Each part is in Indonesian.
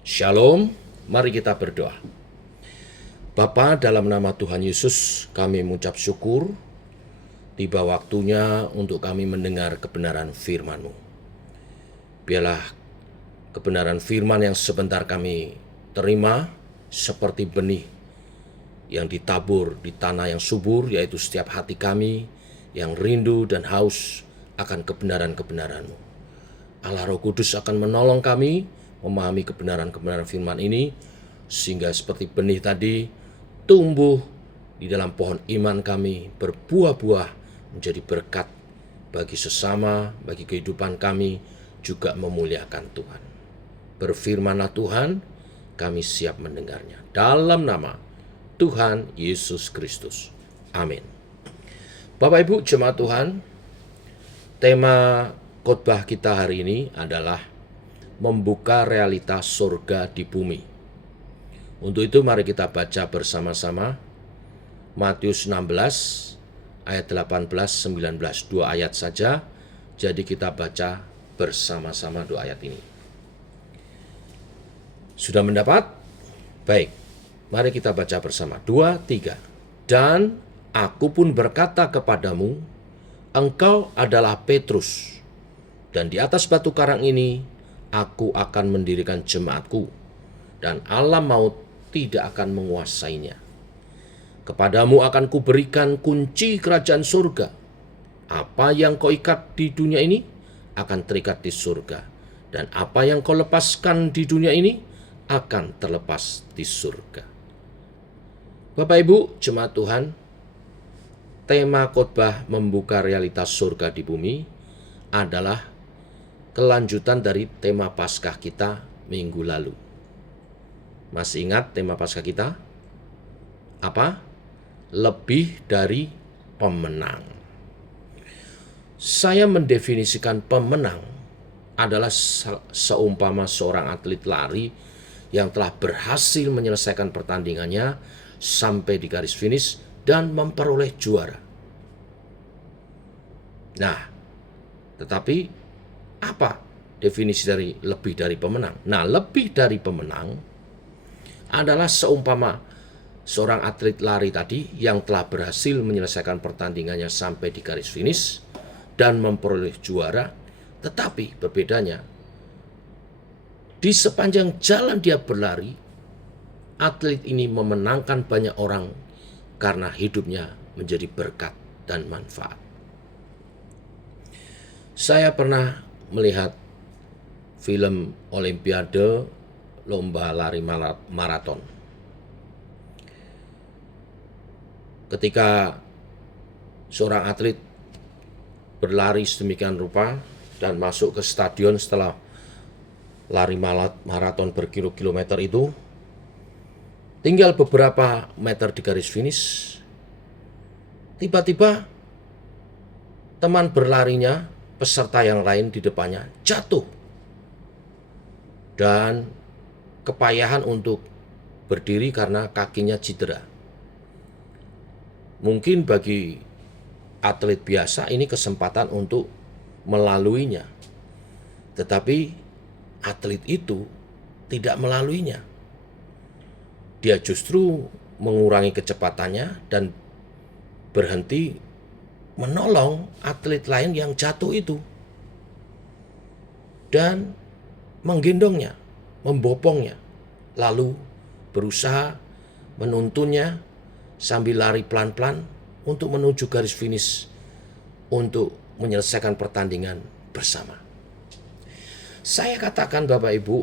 Shalom, mari kita berdoa. Bapa, dalam nama Tuhan Yesus, kami mengucap syukur tiba waktunya untuk kami mendengar kebenaran firman-Mu. Biarlah kebenaran firman yang sebentar kami terima seperti benih yang ditabur di tanah yang subur, yaitu setiap hati kami yang rindu dan haus akan kebenaran-kebenaran-Mu. Allah Roh Kudus akan menolong kami memahami kebenaran-kebenaran firman ini, sehingga seperti benih tadi tumbuh di dalam pohon iman kami, berbuah-buah menjadi berkat bagi sesama, bagi kehidupan kami, juga memuliakan Tuhan. Berfirmanlah Tuhan, kami siap mendengarnya. Dalam nama Tuhan Yesus Kristus. Amin. Bapak Ibu jemaat Tuhan, tema khotbah kita hari ini adalah membuka realitas surga di bumi. Untuk itu mari kita baca bersama-sama Matius 16 ayat 18-19, 2 ayat saja. Jadi kita baca bersama-sama 2 ayat ini. Sudah mendapat? Baik, mari kita baca bersama. 2, 3. Dan aku pun berkata kepadamu, engkau adalah Petrus, dan di atas batu karang ini aku akan mendirikan jemaatku, dan alam maut tidak akan menguasainya. Kepadamu akan kuberikan kunci kerajaan surga. Apa yang kau ikat di dunia ini akan terikat di surga, dan apa yang kau lepaskan di dunia ini akan terlepas di surga. Bapak Ibu jemaat Tuhan, tema khotbah membuka realitas surga di bumi adalah kelanjutan dari tema Paskah kita minggu lalu. Masih ingat tema Paskah kita? Apa? Lebih dari pemenang. Saya mendefinisikan pemenang adalah seumpama seorang atlet lari yang telah berhasil menyelesaikan pertandingannya sampai di garis finish dan memperoleh juara. Nah, tetapi apa definisi dari lebih dari pemenang? Nah, lebih dari pemenang adalah seumpama seorang atlet lari tadi yang telah berhasil menyelesaikan pertandingannya sampai di garis finish dan memperoleh juara, tetapi berbedanya di sepanjang jalan dia berlari, atlet ini memenangkan banyak orang karena hidupnya menjadi berkat dan manfaat. Saya pernah melihat film Olimpiade lomba lari maraton. Ketika seorang atlet berlari sedemikian rupa dan masuk ke stadion setelah lari maraton berkilo-kilometer itu, tinggal beberapa meter di garis finish, tiba-tiba teman berlarinya, peserta yang lain di depannya jatuh dan kepayahan untuk berdiri karena kakinya cedera. Mungkin bagi atlet biasa ini kesempatan untuk melaluinya, tetapi atlet itu tidak melaluinya. Dia justru mengurangi kecepatannya dan berhenti menolong atlet lain yang jatuh itu dan menggendongnya, membopongnya, lalu berusaha menuntunnya sambil lari pelan-pelan untuk menuju garis finish untuk menyelesaikan pertandingan bersama. Saya katakan Bapak Ibu,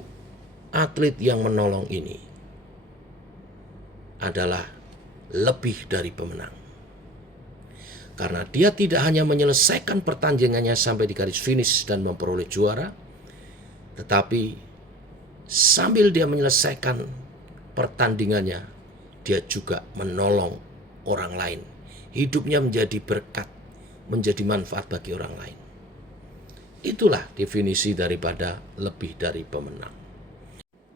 atlet yang menolong ini adalah lebih dari pemenang. Karena dia tidak hanya menyelesaikan pertandingannya sampai di garis finish dan memperoleh juara, tetapi sambil dia menyelesaikan pertandingannya, dia juga menolong orang lain. Hidupnya menjadi berkat, menjadi manfaat bagi orang lain. Itulah definisi daripada lebih dari pemenang.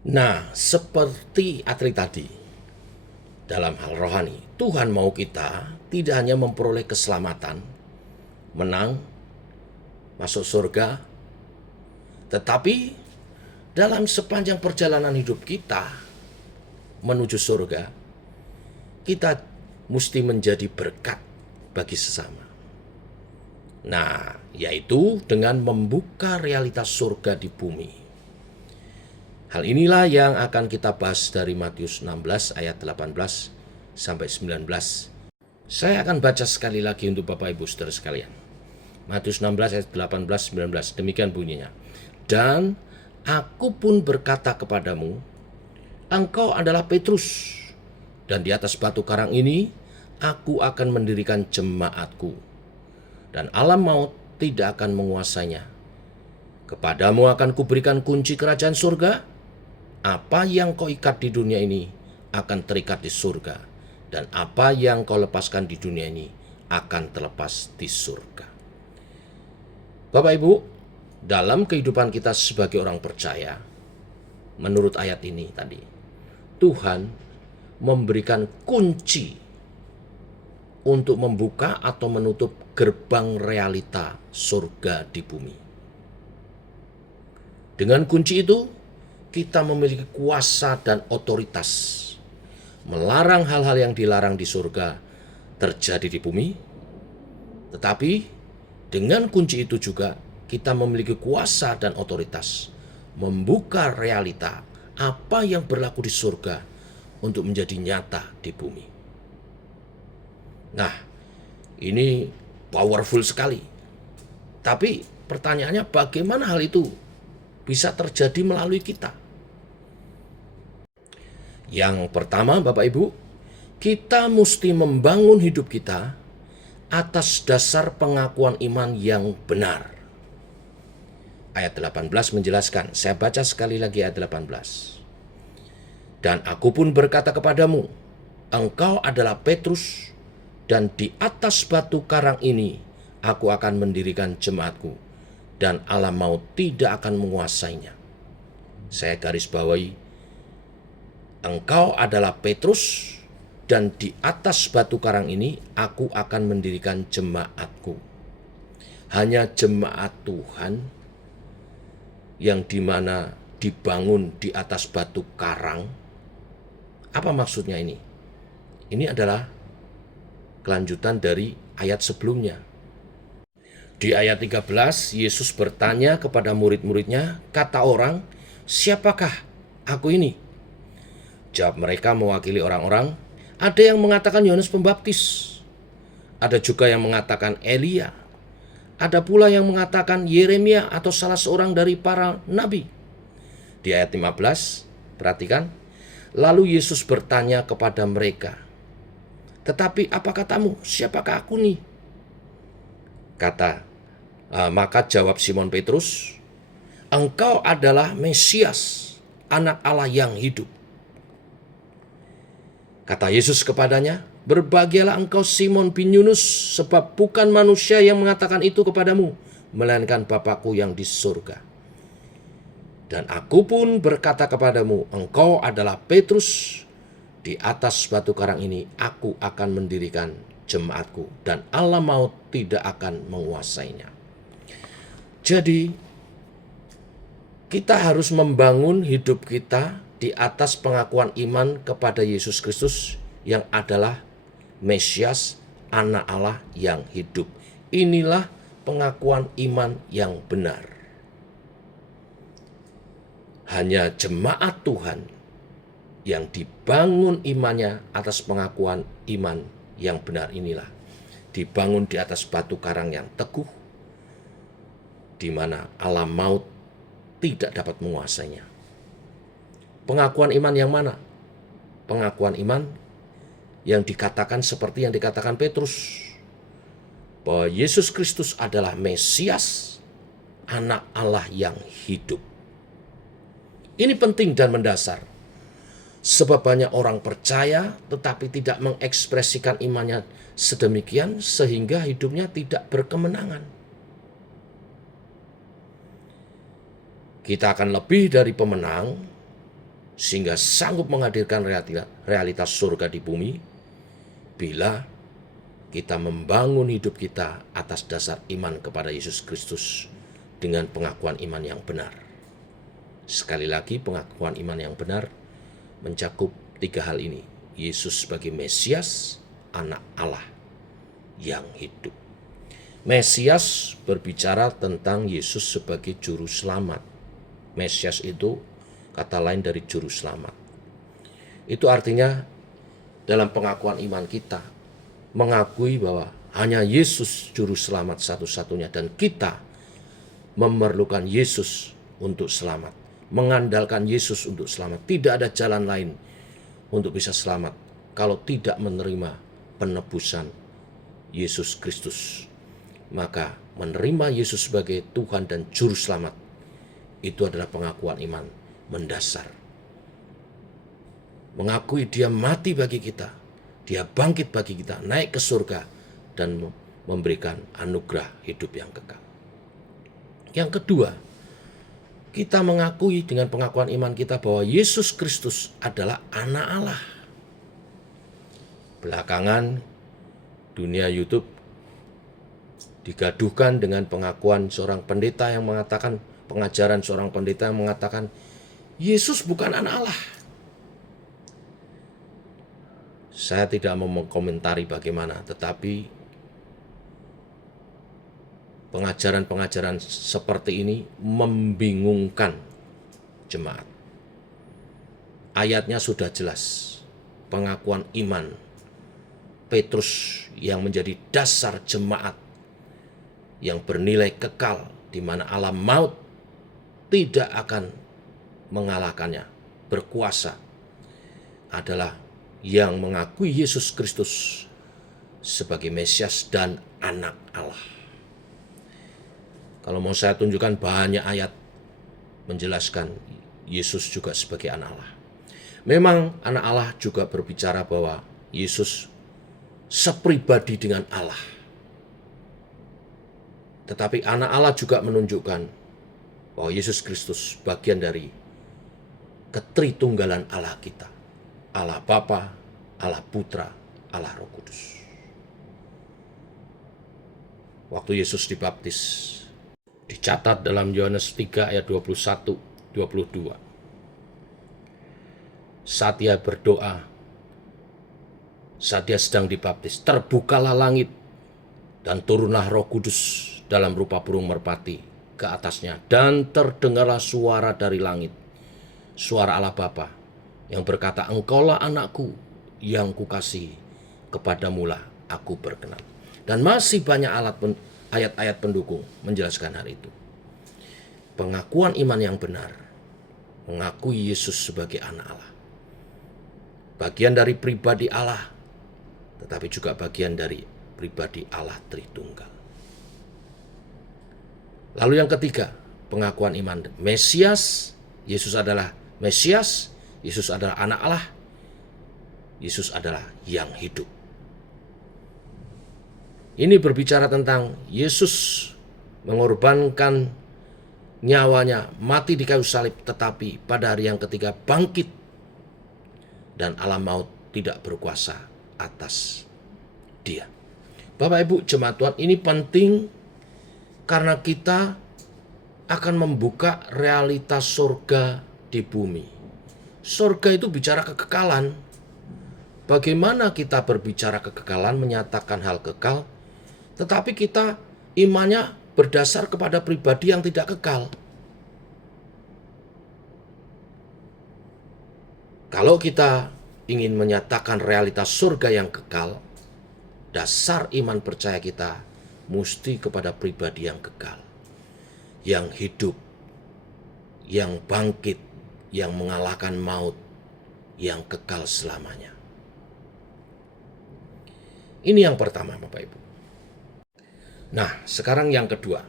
Nah, seperti atlet tadi, dalam hal rohani, Tuhan mau kita tidak hanya memperoleh keselamatan, menang, masuk surga, tetapi dalam sepanjang perjalanan hidup kita menuju surga, kita mesti menjadi berkat bagi sesama. Nah, yaitu dengan membuka realitas surga di bumi. Hal inilah yang akan kita bahas dari Matius 16 ayat 18 sampai 19. Saya akan baca sekali lagi untuk Bapak Ibu Saudara sekalian. Matius 16 ayat 18-19, demikian bunyinya. Dan aku pun berkata kepadamu, engkau adalah Petrus, dan di atas batu karang ini aku akan mendirikan jemaatku, dan alam maut tidak akan menguasainya. Kepadamu akan kuberikan kunci kerajaan surga. Apa yang kau ikat di dunia ini akan terikat di surga, dan apa yang kau lepaskan di dunia ini akan terlepas di surga. Bapak Ibu, dalam kehidupan kita sebagai orang percaya, menurut ayat ini tadi, Tuhan memberikan kunci untuk membuka atau menutup gerbang realita surga di bumi. Dengan kunci itu, kita memiliki kuasa dan otoritas melarang hal-hal yang dilarang di surga terjadi di bumi. Tetapi dengan kunci itu juga kita memiliki kuasa dan otoritas membuka realita apa yang berlaku di surga untuk menjadi nyata di bumi. Nah, ini powerful sekali. Tapi pertanyaannya, bagaimana hal itu bisa terjadi melalui kita? Yang pertama, Bapak Ibu, kita mesti membangun hidup kita atas dasar pengakuan iman yang benar. Ayat 18 menjelaskan, saya baca sekali lagi ayat 18. Dan aku pun berkata kepadamu, engkau adalah Petrus, dan di atas batu karang ini aku akan mendirikan jemaatku, dan alam maut tidak akan menguasainya. Saya garis bawahi, engkau adalah Petrus, dan di atas batu karang ini aku akan mendirikan jemaatku. Hanya jemaat Tuhan yang dimana dibangun di atas batu karang. Apa maksudnya ini? Ini adalah kelanjutan dari ayat sebelumnya. Di ayat 13, Yesus bertanya kepada murid-muridnya, kata orang, siapakah aku ini? Jawab mereka mewakili orang-orang, ada yang mengatakan Yohanes Pembaptis, ada juga yang mengatakan Elia, ada pula yang mengatakan Yeremia atau salah seorang dari para nabi. Di ayat 15, perhatikan, lalu Yesus bertanya kepada mereka, tetapi apa katamu, siapakah aku nih? Maka jawab Simon Petrus, engkau adalah Mesias, anak Allah yang hidup. Kata Yesus kepadanya, berbahagialah engkau Simon bin Yunus, sebab bukan manusia yang mengatakan itu kepadamu, melainkan Bapakku yang di surga. Dan aku pun berkata kepadamu, engkau adalah Petrus, di atas batu karang ini aku akan mendirikan jemaatku, dan alam maut tidak akan menguasainya. Jadi, kita harus membangun hidup kita di atas pengakuan iman kepada Yesus Kristus yang adalah Mesias, anak Allah yang hidup. Inilah pengakuan iman yang benar. Hanya jemaat Tuhan yang dibangun imannya atas pengakuan iman yang benar inilah dibangun di atas batu karang yang teguh, di mana alam maut tidak dapat menguasainya. Pengakuan iman yang mana? Pengakuan iman yang dikatakan seperti yang dikatakan Petrus, bahwa Yesus Kristus adalah Mesias, anak Allah yang hidup. Ini penting dan mendasar, sebab banyak orang percaya tetapi tidak mengekspresikan imannya sedemikian sehingga hidupnya tidak berkemenangan. Kita akan lebih dari pemenang sehingga sanggup menghadirkan realitas surga di bumi bila kita membangun hidup kita atas dasar iman kepada Yesus Kristus dengan pengakuan iman yang benar. Sekali lagi, pengakuan iman yang benar mencakup 3 hal ini. Yesus sebagai Mesias, anak Allah yang hidup. Mesias berbicara tentang Yesus sebagai juru selamat. Mesias itu kata lain dari juru selamat. Itu artinya dalam pengakuan iman kita mengakui bahwa hanya Yesus juru selamat satu-satunya, dan kita memerlukan Yesus untuk selamat, mengandalkan Yesus untuk selamat. Tidak ada jalan lain untuk bisa selamat kalau tidak menerima penebusan Yesus Kristus. Maka menerima Yesus sebagai Tuhan dan Juru Selamat itu adalah pengakuan iman mendasar. Mengakui Dia mati bagi kita, Dia bangkit bagi kita, naik ke surga, dan memberikan anugerah hidup yang kekal. Yang kedua, kita mengakui dengan pengakuan iman kita bahwa Yesus Kristus adalah anak Allah. Belakangan dunia YouTube digaduhkan dengan pengakuan seorang pendeta yang mengatakan, pengajaran seorang pendeta yang mengatakan, Yesus bukan anak Allah. Saya tidak mau mengkomentari bagaimana, tetapi pengajaran-pengajaran seperti ini membingungkan jemaat. Ayatnya sudah jelas, pengakuan iman Petrus yang menjadi dasar jemaat yang bernilai kekal, di mana alam maut tidak akan mengalahkannya, berkuasa, adalah yang mengakui Yesus Kristus sebagai Mesias dan anak Allah. Kalau mau saya tunjukkan, banyak ayat menjelaskan Yesus juga sebagai anak Allah. Memang anak Allah juga berbicara bahwa Yesus sepribadi dengan Allah. Tetapi anak Allah juga menunjukkan bahwa Yesus Kristus bagian dari ketritunggalan Allah kita. Allah Bapa, Allah Putra, Allah Roh Kudus. Waktu Yesus dibaptis, dicatat dalam Yohanes 3 ayat 21-22. Saat Dia berdoa, saat Dia sedang dibaptis, terbukalah langit dan turunlah Roh Kudus dalam rupa burung merpati ke atasnya, dan terdengarlah suara dari langit, suara Allah Bapa yang berkata, Engkaulah anakku yang kukasihi, kepadamulah aku berkenan. Dan masih banyak ayat-ayat pendukung menjelaskan hal itu. Pengakuan iman yang benar mengakui Yesus sebagai anak Allah, bagian dari pribadi Allah, tetapi juga bagian dari pribadi Allah Tritunggal. Lalu yang ketiga, pengakuan iman Mesias. Yesus adalah Mesias, Yesus adalah anak Allah, Yesus adalah yang hidup. Ini berbicara tentang Yesus mengorbankan nyawanya, mati di kayu salib, tetapi pada hari yang ketiga bangkit, dan alam maut tidak berkuasa atas Dia. Bapak Ibu jemaat Tuhan, ini penting karena kita akan membuka realitas surga di bumi. Surga itu bicara kekekalan. Bagaimana kita berbicara kekekalan, menyatakan hal kekal, tetapi kita imannya berdasar kepada pribadi yang tidak kekal. Kalau kita ingin menyatakan realitas surga yang kekal, dasar iman percaya kita mesti kepada pribadi yang kekal, yang hidup, yang bangkit, yang mengalahkan maut, yang kekal selamanya. Ini yang pertama, Bapak Ibu. Nah, sekarang yang kedua.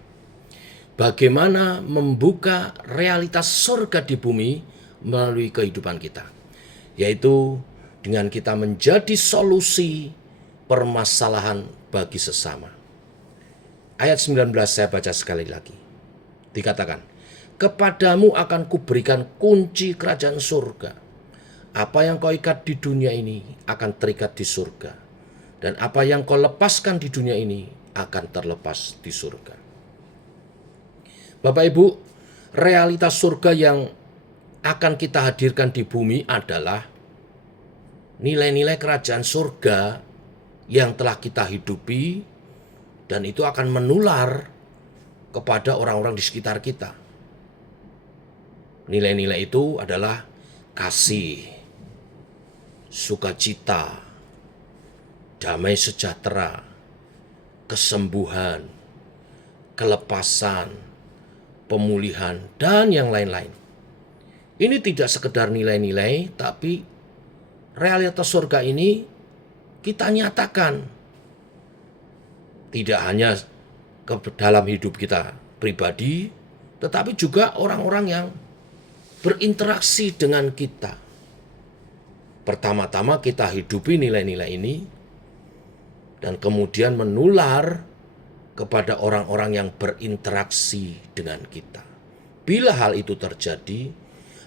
Bagaimana membuka realitas surga di bumi melalui kehidupan kita, yaitu dengan kita menjadi solusi permasalahan bagi sesama. Ayat 19 saya baca sekali lagi. Dikatakan, kepadamu akan kuberikan kunci kerajaan surga. Apa yang kau ikat di dunia ini akan terikat di surga. Dan apa yang kau lepaskan di dunia ini akan terlepas di surga. Bapak Ibu, realitas surga yang akan kita hadirkan di bumi adalah nilai-nilai kerajaan surga yang telah kita hidupi, dan itu akan menular kepada orang-orang di sekitar kita. Nilai-nilai itu adalah kasih, sukacita, damai sejahtera, kesembuhan, kelepasan, pemulihan, dan yang lain-lain. Ini tidak sekedar nilai-nilai, tapi realitas surga ini kita nyatakan. Tidak hanya ke dalam hidup kita pribadi, tetapi juga orang-orang yang berinteraksi dengan kita. Pertama-tama kita hidupi nilai-nilai ini, dan kemudian menular kepada orang-orang yang berinteraksi dengan kita. Bila hal itu terjadi,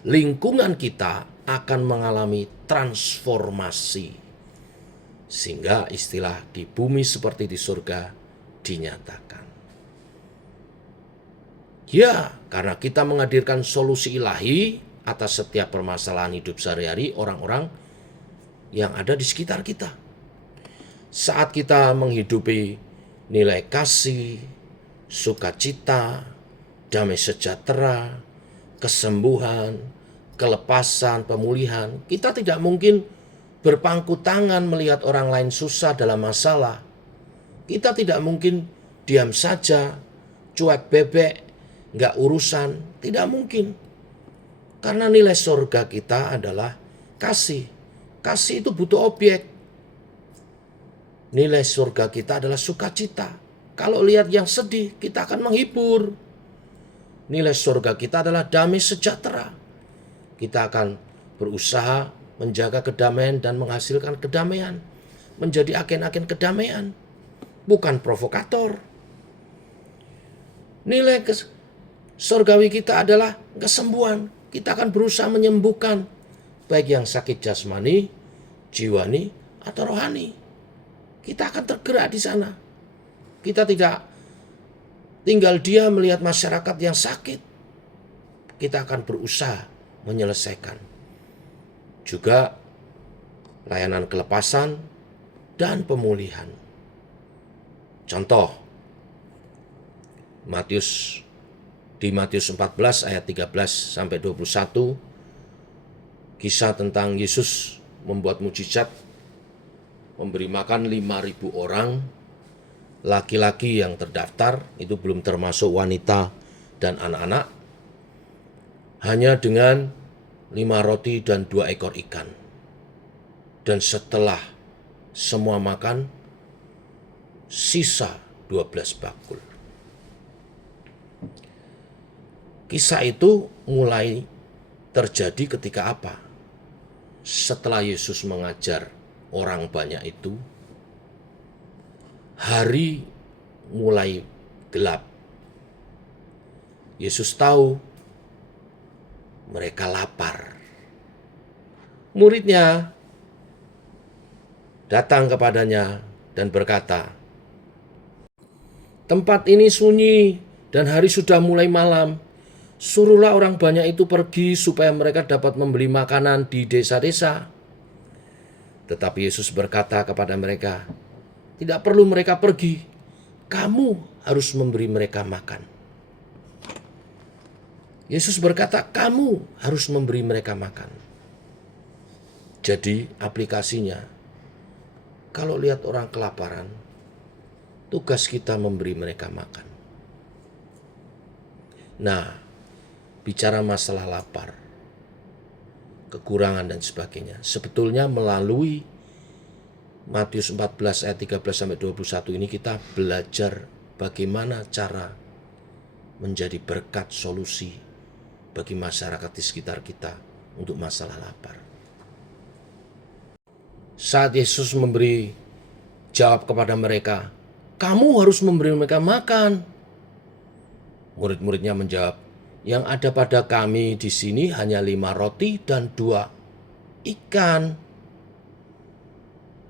lingkungan kita akan mengalami transformasi, sehingga istilah di bumi seperti di surga dinyatakan. Ya, karena kita menghadirkan solusi ilahi atas setiap permasalahan hidup sehari-hari orang-orang yang ada di sekitar kita. Saat kita menghidupi nilai kasih, sukacita, damai sejahtera, kesembuhan, kelepasan, pemulihan, kita tidak mungkin berpangku tangan melihat orang lain susah dalam masalah. Kita tidak mungkin diam saja, cuek bebek, nggak urusan. Tidak mungkin. Karena nilai surga kita adalah kasih. Kasih itu butuh objek. Nilai surga kita adalah sukacita. Kalau lihat yang sedih, kita akan menghibur. Nilai surga kita adalah damai sejahtera. Kita akan berusaha menjaga kedamaian dan menghasilkan kedamaian. Menjadi agen-agen kedamaian. Bukan provokator. Nilai surgawi kita adalah kesembuhan. Kita akan berusaha menyembuhkan. Baik yang sakit jasmani, jiwani, atau rohani. Kita akan tergerak di sana. Kita tidak tinggal diam melihat masyarakat yang sakit. Kita akan berusaha menyelesaikan. Juga layanan kelepasan dan pemulihan. Contoh, di Matius 14 ayat 13 sampai 21, kisah tentang Yesus membuat mujizat, memberi makan 5.000 orang, laki-laki yang terdaftar, itu belum termasuk wanita dan anak-anak, hanya dengan 5 roti dan 2 ekor ikan. Dan setelah semua makan, sisa 12 bakul. Kisah itu mulai terjadi ketika apa? Setelah Yesus mengajar orang banyak itu, hari mulai gelap. Yesus tahu mereka lapar. Muridnya datang kepadanya dan berkata, "Tempat ini sunyi dan hari sudah mulai malam. Suruhlah orang banyak itu pergi supaya mereka dapat membeli makanan di desa-desa." Tetapi Yesus berkata kepada mereka, "Tidak perlu mereka pergi. Kamu harus memberi mereka makan." Yesus berkata, "Kamu harus memberi mereka makan." Jadi aplikasinya, kalau lihat orang kelaparan, tugas kita memberi mereka makan. Nah, bicara masalah lapar, kekurangan dan sebagainya, sebetulnya melalui Matius 14 ayat 13 sampai 21 ini kita belajar bagaimana cara menjadi berkat solusi bagi masyarakat di sekitar kita untuk masalah lapar. Saat Yesus memberi jawab kepada mereka, "Kamu harus memberi mereka makan." Murid-muridnya menjawab, "Yang ada pada kami di sini hanya 5 roti dan 2 ikan."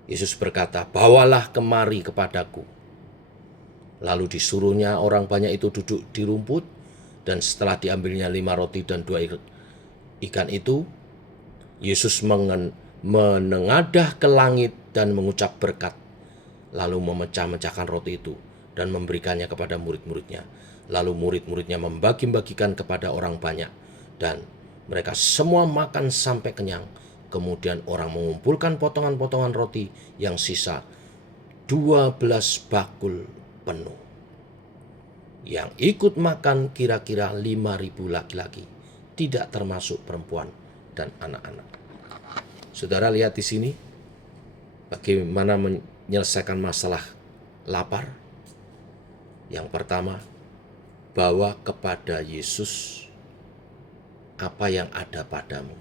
Yesus berkata, "Bawalah kemari kepadaku." Lalu disuruhnya orang banyak itu duduk di rumput, dan setelah diambilnya 5 roti dan 2 ikan itu, Yesus menengadah ke langit dan mengucap berkat, lalu memecah-mecahkan roti itu dan memberikannya kepada murid-muridnya. Lalu murid-muridnya membagi-bagikan kepada orang banyak, dan mereka semua makan sampai kenyang. Kemudian orang mengumpulkan potongan-potongan roti yang sisa 12 bakul penuh. Yang ikut makan kira-kira 5.000 laki-laki, tidak termasuk perempuan dan anak-anak. Saudara lihat di sini bagaimana menyelesaikan masalah lapar. Yang pertama, bawa kepada Yesus apa yang ada padamu.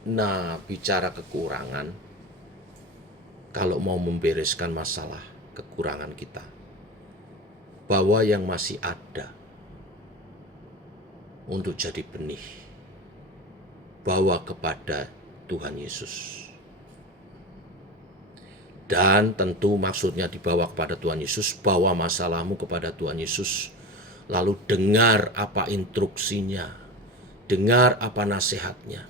Nah, bicara kekurangan, kalau mau membereskan masalah kekurangan kita, bawa yang masih ada untuk jadi benih. Bawa kepada Tuhan Yesus. Dan tentu maksudnya dibawa kepada Tuhan Yesus, bawa masalahmu kepada Tuhan Yesus. Lalu dengar apa instruksinya, dengar apa nasihatnya.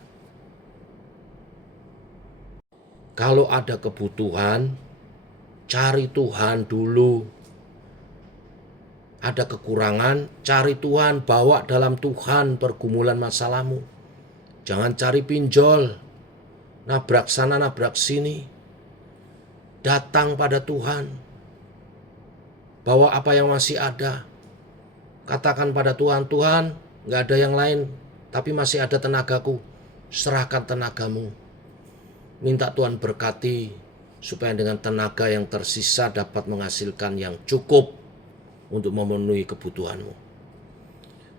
Kalau ada kebutuhan, cari Tuhan dulu. Ada kekurangan, cari Tuhan, bawa dalam Tuhan pergumulan masalahmu. Jangan cari pinjol, nabrak sana, nabrak sini. Datang pada Tuhan. Bawa apa yang masih ada. Katakan pada Tuhan, Tuhan, gak ada yang lain, tapi masih ada tenagaku. Serahkan tenagamu. Minta Tuhan berkati, supaya dengan tenaga yang tersisa dapat menghasilkan yang cukup untuk memenuhi kebutuhanmu.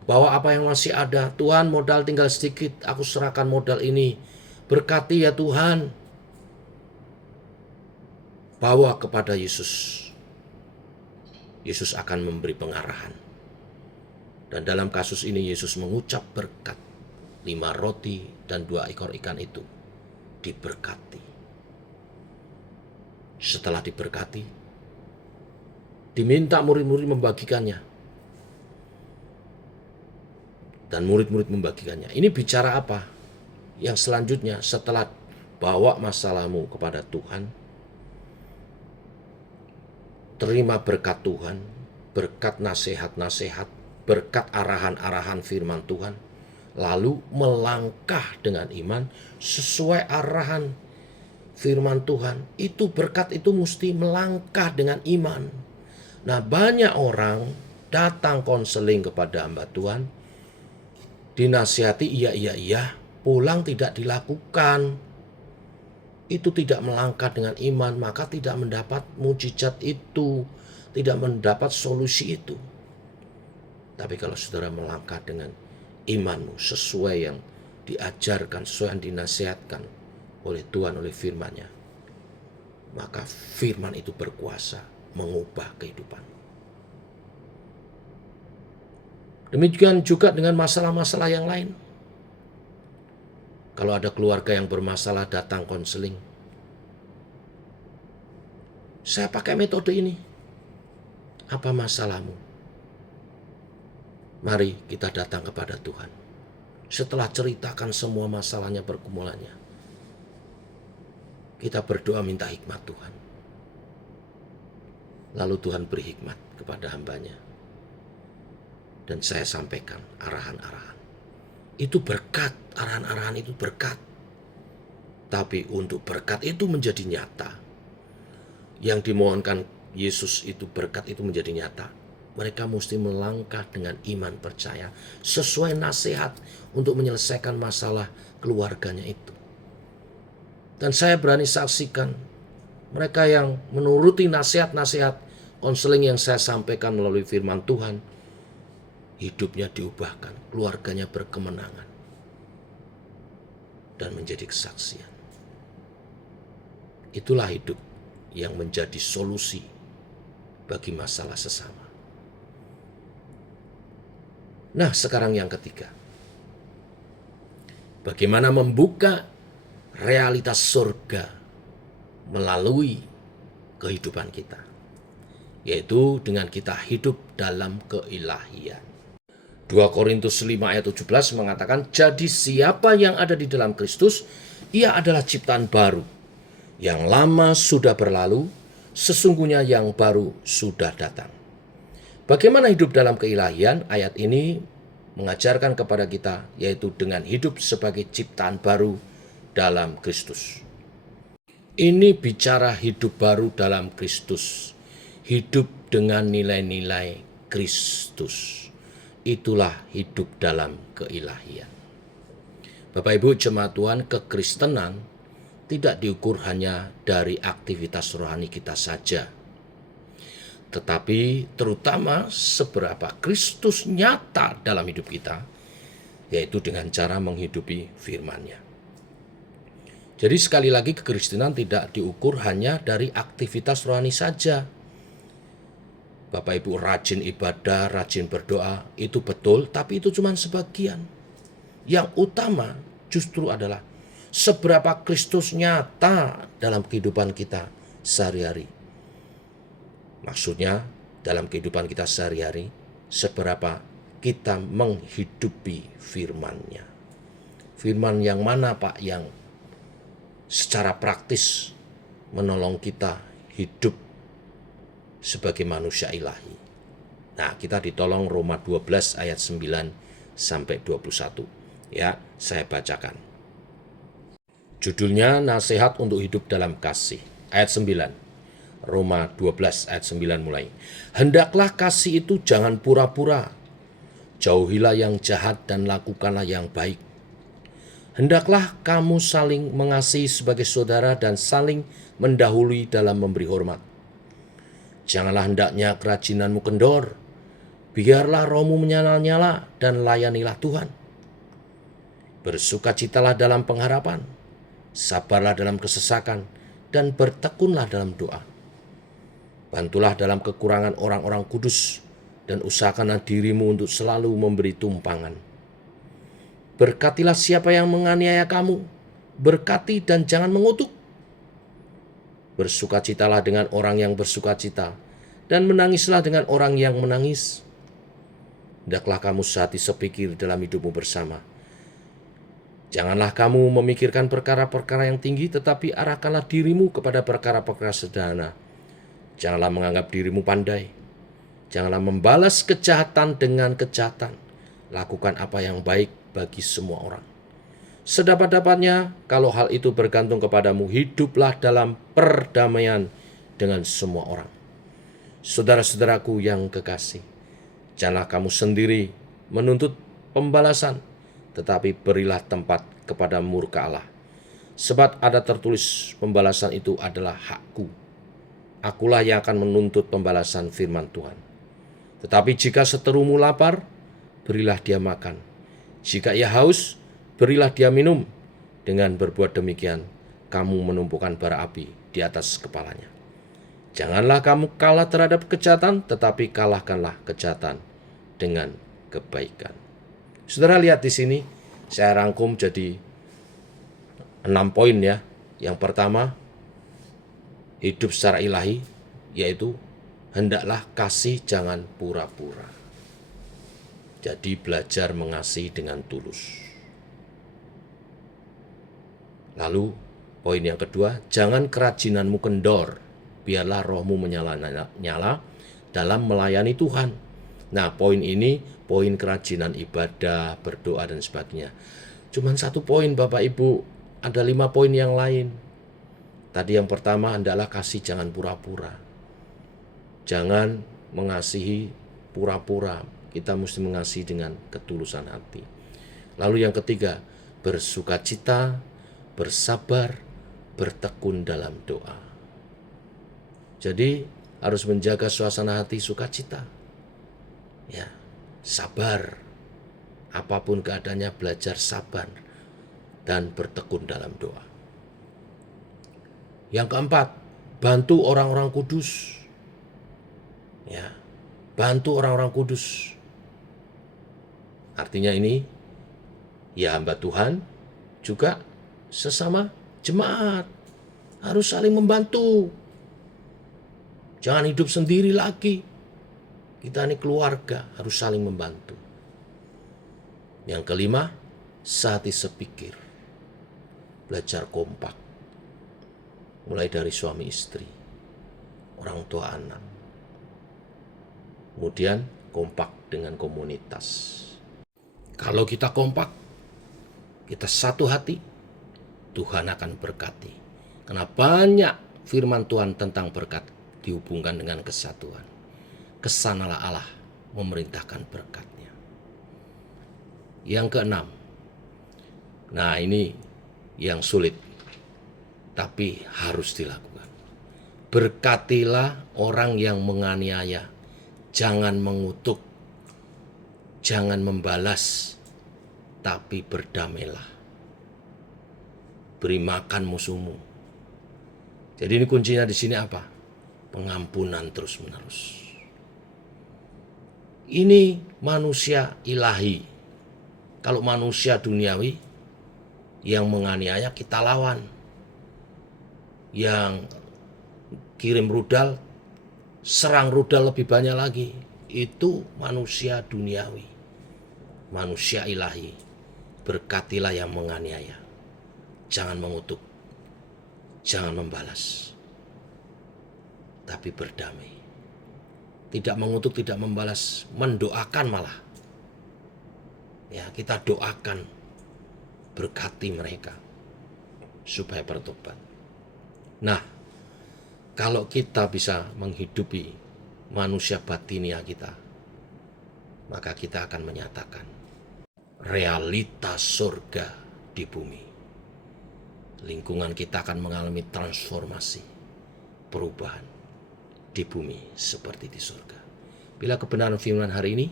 Bawa apa yang masih ada. Tuhan, modal tinggal sedikit, aku serahkan modal ini. Berkati ya Tuhan. Bawa kepada Yesus. Yesus akan memberi pengarahan. Dan dalam kasus ini Yesus mengucap berkat. 5 roti dan 2 ekor ikan itu diberkati. Setelah diberkati, diminta murid-murid membagikannya. Dan murid-murid membagikannya. Ini bicara apa? Yang selanjutnya setelah bawa masalahmu kepada Tuhan, terima berkat Tuhan, berkat nasihat-nasihat, berkat arahan-arahan firman Tuhan, lalu melangkah dengan iman sesuai arahan firman Tuhan. Itu berkat itu mesti melangkah dengan iman. Nah, banyak orang datang konseling kepada hamba Tuhan, dinasihati iya, pulang tidak dilakukan. Itu tidak melangkah dengan iman, maka tidak mendapat mujizat itu, tidak mendapat solusi itu. Tapi kalau saudara melangkah dengan imanmu sesuai yang diajarkan, sesuai yang dinasihatkan oleh Tuhan, oleh firman-Nya, maka firman itu berkuasa mengubah kehidupan. Demikian juga dengan masalah-masalah yang lain. Kalau ada keluarga yang bermasalah datang konseling, saya pakai metode ini. Apa masalahmu? Mari kita datang kepada Tuhan. Setelah ceritakan semua masalahnya, pergumulannya, kita berdoa minta hikmat Tuhan. Lalu Tuhan beri hikmat kepada hambanya. Dan saya sampaikan arahan-arahan. Itu berkat, arahan-arahan itu berkat. Tapi untuk berkat itu menjadi nyata, yang dimohonkan Yesus itu berkat itu menjadi nyata, mereka mesti melangkah dengan iman percaya sesuai nasihat untuk menyelesaikan masalah keluarganya itu. Dan saya berani saksikan mereka yang menuruti nasihat-nasihat konseling yang saya sampaikan melalui firman Tuhan, hidupnya diubahkan, keluarganya berkemenangan, dan menjadi kesaksian. Itulah hidup yang menjadi solusi bagi masalah sesama. Nah, sekarang yang ketiga. Bagaimana membuka realitas surga melalui kehidupan kita, yaitu dengan kita hidup dalam keilahian. 2 Korintus 5 ayat 17 mengatakan, jadi siapa yang ada di dalam Kristus, ia adalah ciptaan baru. Yang lama sudah berlalu, sesungguhnya yang baru sudah datang. Bagaimana hidup dalam keilahian? Ayat ini mengajarkan kepada kita, yaitu dengan hidup sebagai ciptaan baru dalam Kristus. Ini bicara hidup baru dalam Kristus. Hidup dengan nilai-nilai Kristus. Itulah hidup dalam keilahian. Bapak Ibu jemaat Tuhan, kekristenan tidak diukur hanya dari aktivitas rohani kita saja, tetapi terutama seberapa Kristus nyata dalam hidup kita, yaitu dengan cara menghidupi firman-Nya. Jadi sekali lagi, kekristenan tidak diukur hanya dari aktivitas rohani saja. Bapak Ibu rajin ibadah, rajin berdoa, itu betul, tapi itu cuma sebagian. Yang utama justru adalah seberapa Kristus nyata dalam kehidupan kita sehari-hari. Maksudnya dalam kehidupan kita sehari-hari, seberapa kita menghidupi firman-Nya. Firman yang mana Pak yang secara praktis menolong kita hidup sebagai manusia ilahi? Nah, kita ditolong Roma 12 ayat 9 sampai 21. Ya, saya bacakan. Judulnya nasihat untuk hidup dalam kasih. Ayat 9. Roma 12 ayat 9 mulai. Hendaklah kasih itu jangan pura-pura. Jauhilah yang jahat dan lakukanlah yang baik. Hendaklah kamu saling mengasihi sebagai saudara dan saling mendahului dalam memberi hormat. Janganlah hendaknya kerajinanmu kendor. Biarlah rohmu menyala-nyala dan layanilah Tuhan. Bersukacitalah dalam pengharapan. Sabarlah dalam kesesakan dan bertekunlah dalam doa. Bantulah dalam kekurangan orang-orang kudus dan usahakanlah dirimu untuk selalu memberi tumpangan. Berkatilah siapa yang menganiaya kamu. Berkati dan jangan mengutuk. Bersukacitalah dengan orang yang bersukacita, dan menangislah dengan orang yang menangis. Hendaklah kamu sehati sepikir dalam hidupmu bersama. Janganlah kamu memikirkan perkara-perkara yang tinggi, tetapi arahkanlah dirimu kepada perkara-perkara sederhana. Janganlah menganggap dirimu pandai. Janganlah membalas kejahatan dengan kejahatan. Lakukan apa yang baik bagi semua orang. Sedapat-dapatnya, kalau hal itu bergantung kepadamu, hiduplah dalam perdamaian dengan semua orang. Saudara-saudaraku yang kekasih, janganlah kamu sendiri menuntut pembalasan, tetapi berilah tempat kepada murka Allah. Sebab ada tertulis, pembalasan itu adalah hakku. Akulah yang akan menuntut pembalasan, firman Tuhan. Tetapi jika seterumu lapar, berilah dia makan. Jika ia haus, berilah dia minum. Dengan berbuat demikian, kamu menumpukan bara api di atas kepalanya. Janganlah kamu kalah terhadap kejahatan, tetapi kalahkanlah kejahatan dengan kebaikan. Saudara lihat di sini, saya rangkum jadi 6 poin ya. Yang pertama, hidup secara ilahi, yaitu hendaklah kasih jangan pura-pura. Jadi belajar mengasihi dengan tulus. Lalu poin yang kedua, jangan kerajinanmu kendor, biarlah rohmu menyala-nyala dalam melayani Tuhan. Nah, poin ini, poin kerajinan ibadah, berdoa, dan sebagainya. Cuman 1 poin Bapak Ibu, ada 5 poin yang lain. Tadi yang pertama, hendaklah kasih jangan pura-pura. Jangan mengasihi pura-pura, kita mesti mengasihi dengan ketulusan hati. Lalu yang ketiga, bersukacita, bersabar, bertekun dalam doa. Jadi harus menjaga suasana hati sukacita. Ya, sabar. Apapun keadaannya belajar sabar dan bertekun dalam doa. Yang keempat, bantu orang-orang kudus. Ya, bantu orang-orang kudus. Artinya ini, ya hamba Tuhan juga sesama jemaat harus saling membantu. Jangan hidup sendiri lagi. Kita ini keluarga, harus saling membantu. Yang kelima, sehati sepikir. Belajar kompak. Mulai dari suami istri, orang tua anak. Kemudian kompak dengan komunitas. Kalau kita kompak, kita satu hati, Tuhan akan berkati. Karena banyak firman Tuhan tentang berkat dihubungkan dengan kesatuan. Kesanalah Allah memerintahkan berkatnya. Yang keenam, nah ini yang sulit, tapi harus dilakukan. Berkatilah orang yang menganiaya, jangan mengutuk, jangan membalas, tapi berdamailah. Beri makan musuhmu. Jadi ini kuncinya di sini apa? Pengampunan terus-menerus. Ini manusia ilahi. Kalau manusia duniawi yang menganiaya kita lawan. Yang kirim rudal, serang rudal lebih banyak lagi. Itu manusia duniawi. Manusia ilahi. Berkatilah yang menganiaya. Jangan mengutuk. Jangan membalas. Tapi berdamai. Tidak mengutuk, tidak membalas, mendoakan malah. Ya, kita doakan, berkati mereka supaya bertobat. Nah, kalau kita bisa menghidupi manusia batinia kita, maka kita akan menyatakan realitas surga di bumi. Lingkungan kita akan mengalami transformasi, perubahan di bumi seperti di surga. Bila kebenaran firman hari ini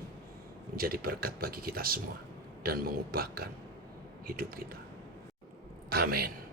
menjadi berkat bagi kita semua dan mengubahkan hidup kita. Amin.